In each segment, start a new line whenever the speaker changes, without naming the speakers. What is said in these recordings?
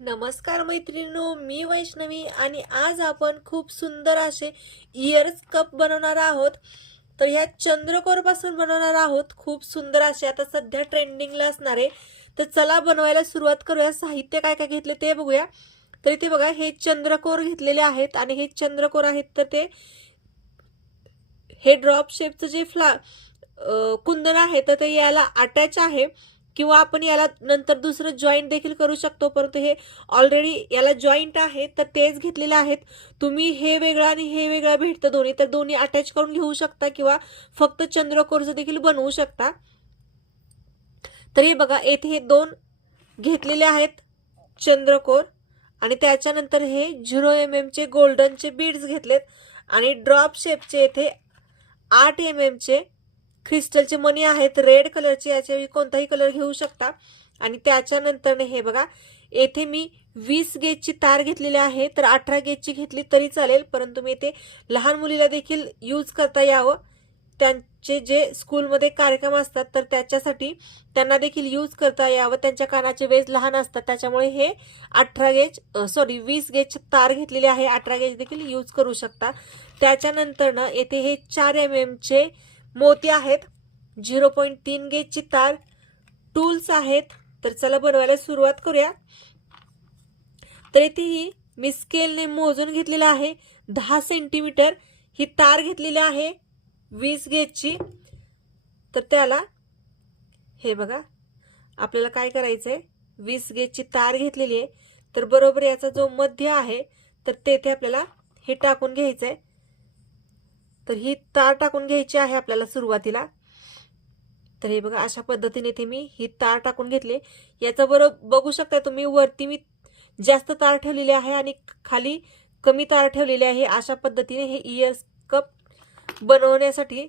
नमस्कार मैत्रिणींनो मी वैष्णवी आणि आज आपण खूप सुंदर असे इयर्स कप बनवणार आहोत. तर ह्या चंद्रकोरपासून बनवणार आहोत. खूप सुंदर असे आता सध्या ट्रेंडिंगला असणारे तर चला बनवायला सुरुवात करूया. साहित्य काय काय घेतले ते बघूया. तर इथे बघा हे चंद्रकोर घेतलेले आहेत आणि हे चंद्रकोर आहेत तर ते हे ड्रॉप शेपचं जे फ्ला कुंदन आहे तर ते याला अटॅच आहे. किंवा आपण याला नंतर दुसरं जॉईंट देखील करू शकतो. परंतु हे ऑलरेडी याला जॉईंट आहे तर तेच घेतलेले आहेत. तुम्ही हे वेगळं आणि हे वेगळं भेटतं दोन्ही. तर दोन्ही अटॅच करून घेऊ शकता किंवा फक्त चंद्रकोरचं देखील बनवू शकता. तर हे बघा येथे हे दोन घेतलेले आहेत चंद्रकोर आणि त्याच्यानंतर हे झिरो एम एमचे गोल्डनचे बीड्स घेतलेत. आणि ड्रॉप शेपचे येथे आठ एम एमचे क्रिस्टलचे मनी आहेत रेड कलरचे याच्यावेळी कोणताही कलर घेऊ शकता. आणि त्याच्यानंतर हे बघा येथे मी वीस गेजची तार घेतलेली आहे तर अठरा गेजची घेतली तरी चालेल परंतु मी येथे लहान मुलीला देखील यूज करता यावं. त्यांचे जे स्कूलमध्ये कार्यक्रम असतात तर त्याच्यासाठी त्यांना देखील यूज करता यावं. त्यांच्या कानाचे वेज लहान असतात त्याच्यामुळे हे अठरा गेज सॉरी वीस गेज तार घेतलेली आहे अठरा गेज देखील यूज करू शकता. त्याच्यानंतर ना येथे हे चार एम एमचे मोती आहेत झिरो पॉईंट तीन गेजची तार टूल्स आहेत. तर चला बनवायला सुरुवात करूया. तर इथे ही मी स्केलने मोजून घेतलेलं आहे. दहा सेंटीमीटर ही तार घेतलेली आहे वीस गेजची तर त्याला हे बघा आपल्याला काय करायचं आहे वीस गेजची तार घेतलेली आहे. तर बरोबर याचा जो मध्य आहे तर तेथे आपल्याला हे टाकून घ्यायचं आहे तर ही तार टाकून घ्यायची आहे आपल्याला सुरुवातीला. तर हे बघा अशा पद्धतीने इथे मी ही तार टाकून घेतली. याचा बरोबर बघू शकता तुम्ही वरती मी जास्त तार ठेवलेली आहे आणि खाली कमी तार ठेवलेली आहे. अशा पद्धतीने हे इयर्स कप बनवण्यासाठी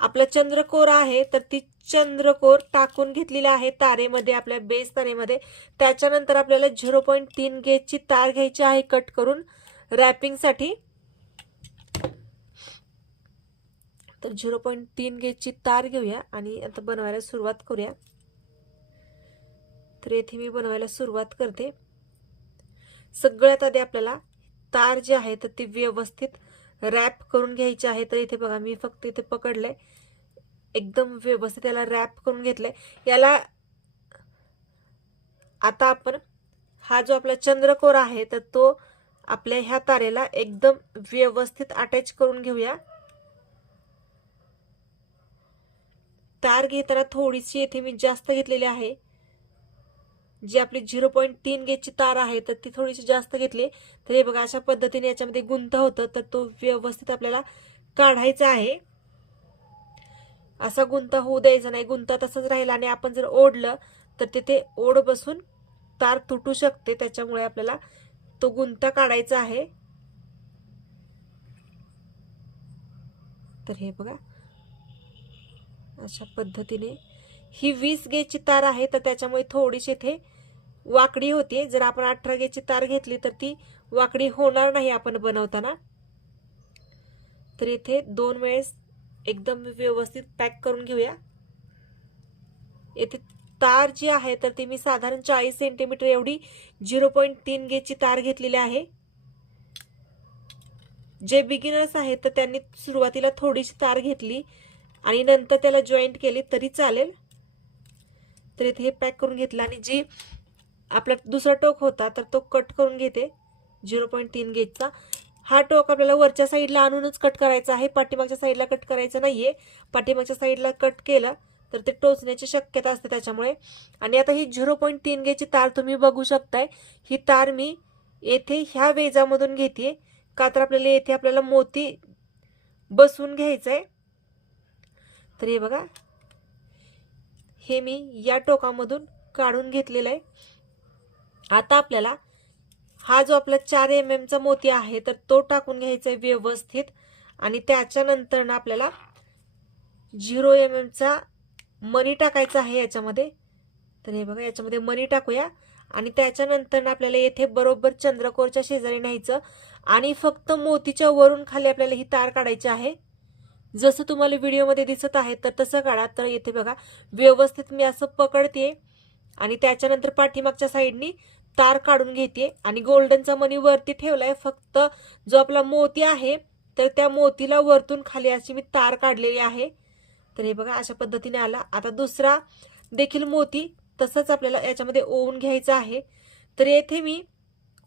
आपला चंद्रकोर आहे तर ती चंद्रकोर टाकून घेतलेली आहे तारेमध्ये आपल्या बेस तारेमध्ये. त्याच्यानंतर आपल्याला झिरो पॉईंट तीन गेजची तार घ्यायची आहे कट करून रॅपिंगसाठी तर झिरो पॉईंट तीन गेजची तार घेऊया आणि आता बनवायला सुरुवात करूया. तर येथे मी बनवायला सुरुवात करते. सगळ्यात आधी आपल्याला तार जे आहे तर ती व्यवस्थित रॅप करून घ्यायची आहे. तर इथे बघा मी फक्त इथे पकडलंय. एकदम व्यवस्थित याला रॅप करून घेतलंय. याला आता आपण हा जो आपला चंद्रकोर आहे तर तो आपल्या ह्या तारेला एकदम व्यवस्थित अटॅच करून घेऊया. तार घेताना थोडीशी येथे मी जास्त घेतलेली आहे. जी आपली झिरो पॉईंट तीन गेजची तार आहे तर ती थोडीशी जास्त घेतली. तर हे बघा अशा पद्धतीने याच्यामध्ये गुंत होतं तर तो व्यवस्थित आपल्याला काढायचा आहे. असा गुंता होऊ द्यायचा नाही. गुंता तसंच राहील आणि आपण जर ओढलं तर तिथे ओढ बसून तार तुटू शकते. त्याच्यामुळे आपल्याला तो गुंता काढायचा आहे. तर हे बघा अशा पद्धतीने. ही वीस गेजची तार आहे तर त्याच्यामुळे थोडीशी इथे वाकडी होते जर आपण अठरा गेजची तार घेतली तर ती वाकडी होणार नाही आपण बनवताना. तर इथे दोन वेळेस एकदम व्यवस्थित पॅक करून घेऊया. येथे तार जी आहे तर ती मी साधारण चाळीस सेंटीमीटर एवढी झिरो पॉईंट तीन गेजची तार घेतलेली आहे. जे बिगिनर्स आहेत तर त्यांनी सुरुवातीला थोडीशी तार घेतली. आणि नंतर त्याला जॉईंट केली तरी चालेल. तर इथे हे पॅक करून घेतलं आणि जी आपला दुसरा टोक होता तर तो कट करून घेते. झिरो पॉईंट तीन गेजचा हा टोक आपल्याला वरच्या साईडला आणूनच कट करायचा आहे. पाठीमागच्या साईडला कट करायचं आहे पाठीमागच्या साईडला कट केलं तर ते टोचण्याची शक्यता असते त्याच्यामुळे. आणि आता ही झिरो पॉईंट तीन गेची तार तुम्ही बघू शकताय. ही तार मी येथे ह्या वेजामधून घेते का तर आपल्याला येथे आपल्याला मोती बसवून घ्यायचं आहे तर हे बघा. हे मी या टोकामधून काढून घेतलेलं आहे. आता आपल्याला हा जो आपला चार एम एमचा मोती आहे तर तो टाकून घ्यायचा आहे व्यवस्थित. आणि त्याच्यानंतर ना आपल्याला झिरो एम एमचा मनी टाकायचा आहे याच्यामध्ये. तर हे बघा याच्यामध्ये मनी टाकूया. आणि त्याच्यानंतर आपल्याला येथे बरोबर चंद्रकोरच्या शेजारी न्यायचं. आणि फक्त मोतीच्या वरून खाली आपल्याला ही तार काढायची आहे. जसं तुम्हाला व्हिडिओमध्ये दिसत आहे तर तसं काढा. तर येथे बघा व्यवस्थित मी असं पकडते आणि त्याच्यानंतर पाठीमागच्या साईडनी तार काढून घेते आणि गोल्डनचा मनी वरती ठेवलाय. फक्त जो आपला मोती आहे तर त्या मोतीला वरतून खाली अशी मी तार काढलेली आहे. तर हे बघा अशा पद्धतीने आला. आता दुसरा देखील मोती तसंच आपल्याला याच्यामध्ये ओवून घ्यायचं आहे. तर येथे मी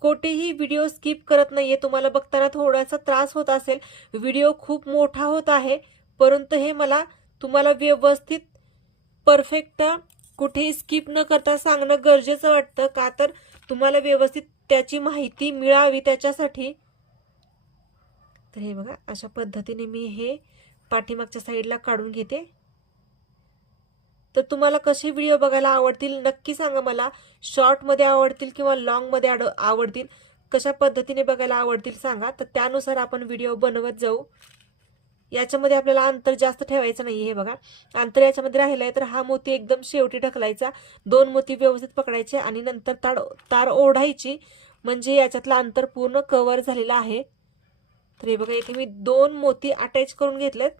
कोठेही व्हिडिओ स्किप करत नाहीये. तुम्हाला बघताना थोडासा त्रास होत असेल. व्हिडिओ खूप मोठा होत आहे. परंतु हे मला तुम्हाला व्यवस्थित परफेक्ट कुठेही स्किप न करता सांगणं गरजेचं वाटतं. का तर तुम्हाला व्यवस्थित त्याची माहिती मिळावी त्याच्यासाठी. तर हे बघा अशा पद्धतीने मी हे पाठीमागच्या साईडला काढून घेते. तर तुम्हाला कसे व्हिडिओ बघायला आवडतील नक्की सांगा मला. शॉर्टमध्ये आवडतील किंवा लॉंगमध्ये आड आवडतील? कशा पद्धतीने बघायला आवडतील सांगा. तर त्यानुसार आपण व्हिडिओ बनवत जाऊ. याच्यामध्ये आपल्याला अंतर जास्त ठेवायचं नाही हे बघा. अंतर याच्यामध्ये राहिलं आहे तर हा मोती एकदम शेवटी ढकलायचा. दोन मोती व्यवस्थित पकडायचे आणि नंतर ताड तार ओढायची. म्हणजे याच्यातलं अंतर पूर्ण कव्हर झालेलं आहे. तर हे बघा इथे मी दोन मोती अटॅच करून घेतलेत.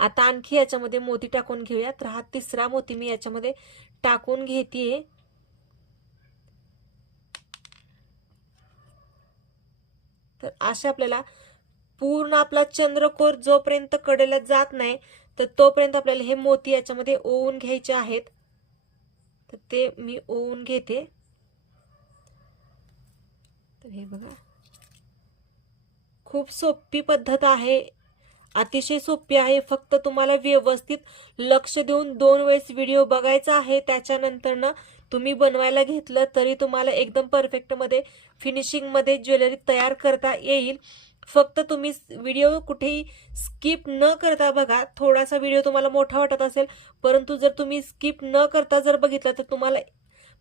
आता आणखी याच्यामध्ये मोती टाकून घेऊया तर हा तिसरा मोती मी याच्यामध्ये टाकून घेते तर असे आपल्याला पूर्ण आपला चंद्रकोर जोपर्यंत कडेला जात नाही तर तोपर्यंत आपल्याला हे मोती याच्यामध्ये ओवून घ्यायचे आहेत. तर ते मी ओवून घेते. तर हे बघा. खूप सोपी पद्धत आहे. अतिशय सोपी आहे. फक्त तुम्हाला व्यवस्थित लक्ष देऊन दोन वेळेस व्हिडिओ बघायचा आहे. त्याच्यानंतर ना तुम्ही बनवायला घेतलं तरी तुम्हाला एकदम परफेक्टमध्ये फिनिशिंगमध्ये ज्वेलरी तयार करता येईल. फक्त तुम्ही व्हिडिओ कुठेही स्किप न करता बघा. थोडासा व्हिडिओ तुम्हाला मोठा वाटत असेल परंतु जर तुम्ही स्किप न करता जर बघितलं तर तुम्हाला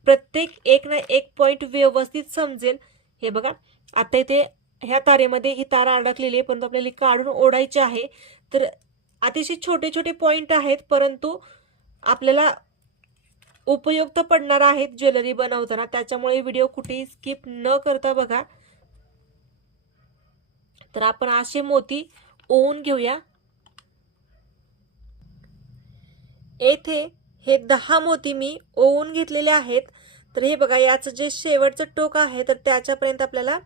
प्रत्येक एक ना एक पॉईंट व्यवस्थित समजेल. हे बघा. आता इथे ह्या तारेमध्ये ही तार अडकलेली आहे परंतु आपल्याला काढून ओढायची आहे. तर अतिशय छोटे छोटे पॉईंट आहेत परंतु आपल्याला उपयुक्त पडणार आहेत ज्वेलरी बनवताना. त्याच्यामुळे व्हिडिओ कुठेही स्किप न करता बघा. तर आपण असे मोती ओवून घेऊया. येथे हे दहा मोती मी ओवून घेतलेले आहेत. तर हे बघा याचं जे शेवटचं टोक आहे तर त्याच्यापर्यंत आपल्याला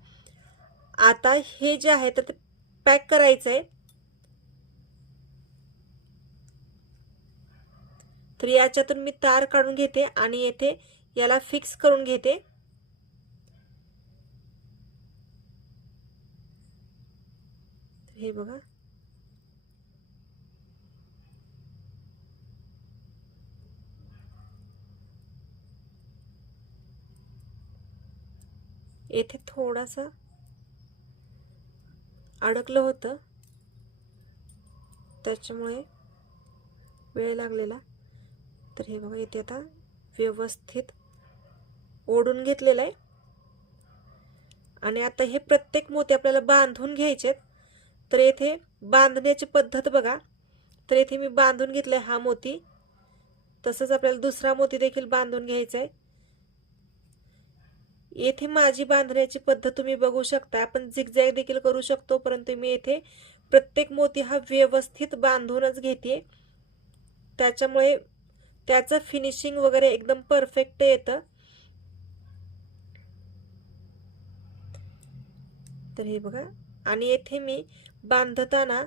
आता हे जे आहे तर ते पॅक करायचं आहे. तर याच्यातून मी तार काढून घेते आणि येथे याला फिक्स करून घेते. हे बघा. येथे थोडासा अडकलं होतं. त्याच्यामुळे वेळ लागलेला. तर हे बघा इथे आता व्यवस्थित ओढून घेतलेलं आहे. आणि आता हे प्रत्येक मोती आपल्याला बांधून घ्यायचेत. तर येथे बांधण्याची पद्धत बघा. तर येथे मी बांधून घेतलाय हा मोती. तसंच आपल्याला दुसरा मोती देखील बांधून घ्यायचा आहे येथे माझी बांधण्याची पद्धत तुम्ही बघू शकता. आपण झिगझॅग देखील करू शकतो परंतु मी येथे प्रत्येक मोती हा व्यवस्थित बांधूनच घेते. त्याच्यामुळे त्याचं फिनिशिंग वगैरे एकदम परफेक्ट येतं. तर हे बघा. आणि येथे मी बांधताना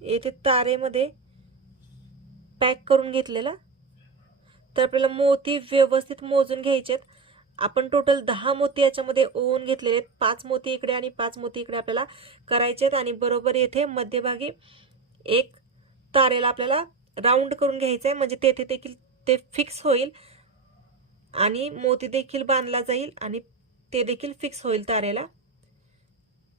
येथे तारेमध्ये पॅक करून घेतलेला तर आपल्याला मोती व्यवस्थित मोजून घ्यायचेत. आपण टोटल दहा मोती याच्यामध्ये ओवून घेतलेले आहेत. पाच मोती इकडे आणि पाच मोती इकडे आपल्याला करायचे आहेत आणि बरोबर येथे मध्यभागी एक तारेला आपल्याला राऊंड करून घ्यायचं आहे म्हणजे तेथे देखील ते फिक्स होईल आणि मोती देखील बांधला जाईल आणि ते देखील फिक्स होईल तारेला.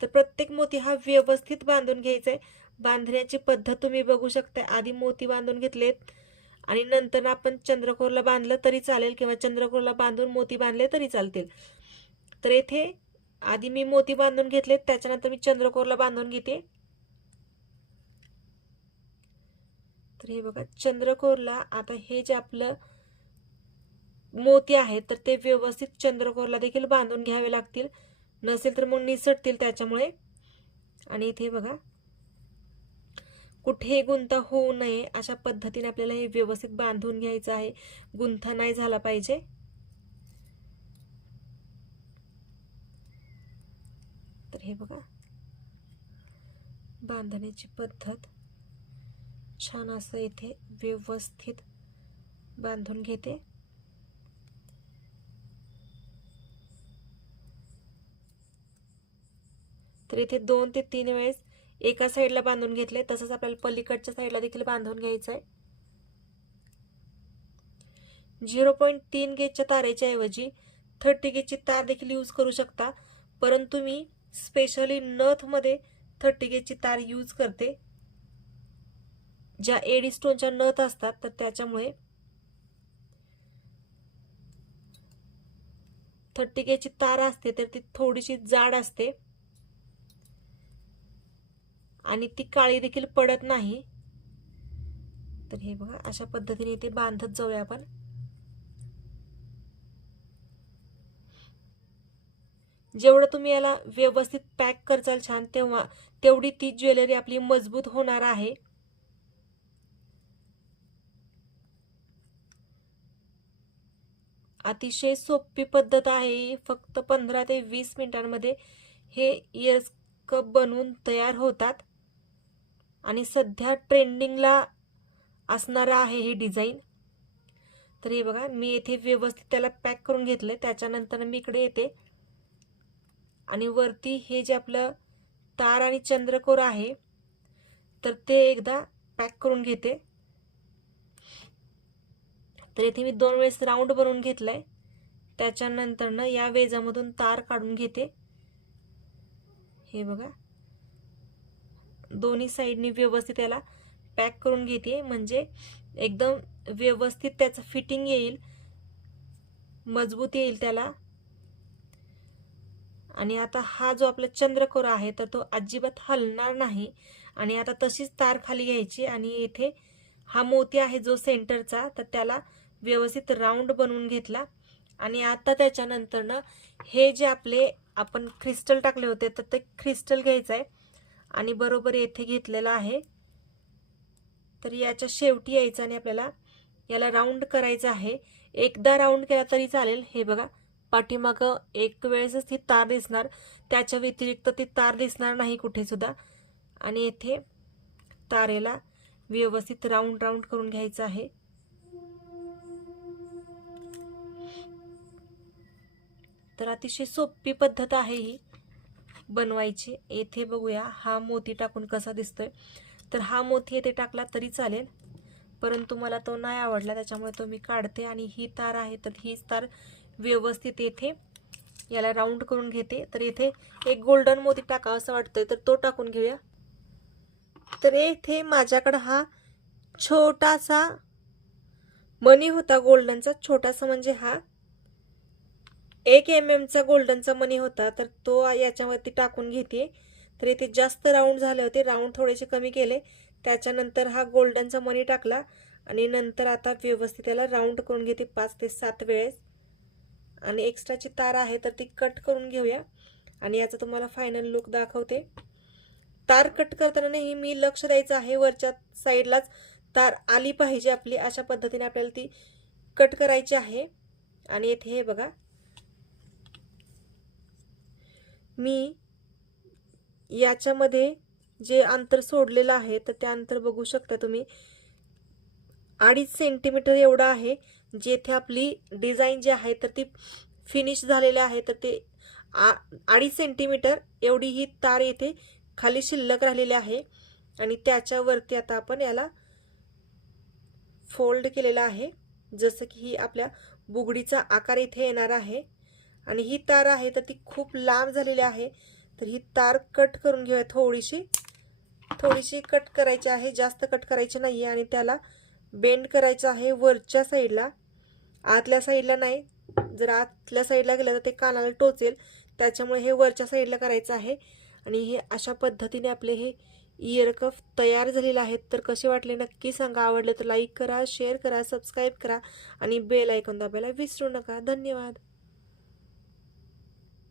तर प्रत्येक मोती हा व्यवस्थित बांधून घ्यायचा आहे बांधण्याची पद्धत तुम्ही बघू शकता आधी मोती बांधून घेतलेत. आणि नंतर आपण चंद्रकोरला बांधलं तरी चालेल किंवा चंद्रकोरला बांधून मोती बांधले तरी चालतील. तर येथे आधी मी मोती बांधून घेतले त्याच्यानंतर मी चंद्रकोरला बांधून घेते. तर हे बघा चंद्रकोरला आता हे जे आपलं मोती आहेत तर ते व्यवस्थित चंद्रकोरला देखील बांधून घ्यावे लागतील. नसेल तर मग निसटतील त्याच्यामुळे. आणि इथे बघा कुठेही गुंता होऊ नये अशा पद्धतीने आपल्याला हे व्यवस्थित बांधून घ्यायचं आहे. गुंथा नाही झाला पाहिजे. तर हे बघा. बांधण्याची पद्धत छान असं इथे व्यवस्थित बांधून घेते. तर इथे दोन ते तीन वेळेस एका साईडला बांधून घेतले तसंच आपल्याला पलीकडच्या साईडला देखील बांधून घ्यायचं आहे झिरो पॉईंट तीन गेजच्या तारेच्या ऐवजी थर्टी गेजची तार देखील यूज करू शकता परंतु मी स्पेशली नथमध्ये थर्टी गेजची तार यूज करते. ज्या एडी स्टोनच्या नथ असतात तर त्याच्यामुळे थर्टी गेजची तार असते तर ती थोडीशी जाड असते. आणि ती काळी देखील पडत नाही. तर हे बघा अशा पद्धतीने ते बांधत जाऊया आपण. जेवढं तुम्ही याला व्यवस्थित पॅक करचाल छान तेव्हा तेवढी ती ज्वेलरी आपली मजबूत होणार आहे. अतिशय सोपी पद्धत आहे फक्त पंधरा ते वीस मिनिटांमध्ये हे इयर्स कप बनवून तयार होतात. आणि सध्या ट्रेंडिंगला असणारं आहे हे डिझाईन. तर हे बघा मी येथे व्यवस्थित त्याला पॅक करून घेतलं त्याच्यानंतर मी इकडे येते. आणि वरती हे जे आपलं तार आणि चंद्रकोर आहे तर ते एकदा पॅक करून घेते. तर येथे मी दोन वेळेस राऊंड बनवून आहे त्याच्यानंतरनं या वेजामधून तार काढून घेते. हे बघा दोन्ही साईडनी व्यवस्थित याला पॅक करून घेते म्हणजे एकदम व्यवस्थित त्याचं फिटिंग येईल मजबूत येईल त्याला. आणि आता हा जो आपला चंद्रकोर आहे तर तो अजिबात हलणार नाही. आणि आता तशीच तार खाली घ्यायची आणि येथे हा मोती आहे जो सेंटरचा तर त्याला व्यवस्थित राऊंड बनवून घेतला. आणि आता त्याच्यानंतरनं हे जे आपले आपण क्रिस्टल टाकले होते तर ते क्रिस्टल घ्यायचं आहे आणि बरोबर येथे घेतलेलं आहे. तर याच्या शेवटी यायचं आणि आपल्याला याला राऊंड करायचं आहे. एकदा राऊंड केला तरी चालेल. हे बघा पाठीमागं एक वेळेसच ती तार दिसणार. त्याच्या व्यतिरिक्त ती तार दिसणार नाही कुठेसुद्धा आणि येथे तारेला व्यवस्थित राऊंड राऊंड करून घ्यायचं आहे. तर अतिशय सोपी पद्धत आहे ही. बनवायची. येथे बघूया हा मोती टाकून कसा दिसतोय. तर हा मोती येथे टाकला तरी चालेल परंतु मला तो नाही आवडला. त्याच्यामुळे तो मी काढते आणि ही तार आहे तर हीच तार व्यवस्थित येथे याला राऊंड करून घेते. तर येथे एक गोल्डन मोती टाकावा असं वाटतंय तर तो टाकून घेऊया. तर येथे माझ्याकडं हा छोटासा मनी होता गोल्डनचा छोटासा म्हणजे हा एक एम एमचा गोल्डनचा मनी होता तर तो याच्यावरती टाकून घेते. तर इथे जास्त राऊंड झाले होते राऊंड थोडेसे कमी केले. त्याच्यानंतर हा गोल्डनचा मनी टाकला आणि नंतर आता व्यवस्थित त्याला राऊंड करून घेते पाच ते सात वेळेस. आणि एक्स्ट्राची तार आहे तर ती कट करून घेऊया. आणि याचा तुम्हाला फायनल लुक दाखवते. तार कट करताना नेहमी मी लक्ष द्यायचं आहे वरच्या साईडलाच तार आली पाहिजे आपली अशा पद्धतीने आपल्याला ती कट करायची आहे. आणि येथे हे बघा मी याच्यामध्ये जे अंतर सोडलेलं आहे तर ते अंतर बघू शकता तुम्ही. अडीच सेंटीमीटर एवढं आहे जेथे आपली डिझाईन जी आहे तर ती फिनिश झालेली आहे तर ते आ अडीच सेंटीमीटर एवढी ही तार येथे खाली शिल्लक राहिलेली आहे. आणि त्याच्यावरती आता आपण याला फोल्ड केलेला आहे. जसं की ही आपल्या बुगडीचा आकार इथे येणार आहे. आणि ही तार आहे तर ती खूप लांब झालेली आहे. तर ही तार कट करून घेऊया थोडीशी. थोडीशी कट करायची आहे जास्त कट करायची नाही आहे आणि त्याला बेंड करायचं आहे वरच्या साईडला आतल्या साईडला नाही. जर आतल्या साईडला गेलं तर ते कानाला टोचेल. त्याच्यामुळे हे वरच्या साईडला करायचं आहे. आणि हे अशा पद्धतीने आपले हे इयर कफ तयार झालेले आहेत. तर कसे वाटले नक्की सांगा. आवडले तर लाईक करा शेअर करा सबस्क्राईब करा आणि बेल ऐकून दाबायला विसरू नका. धन्यवाद.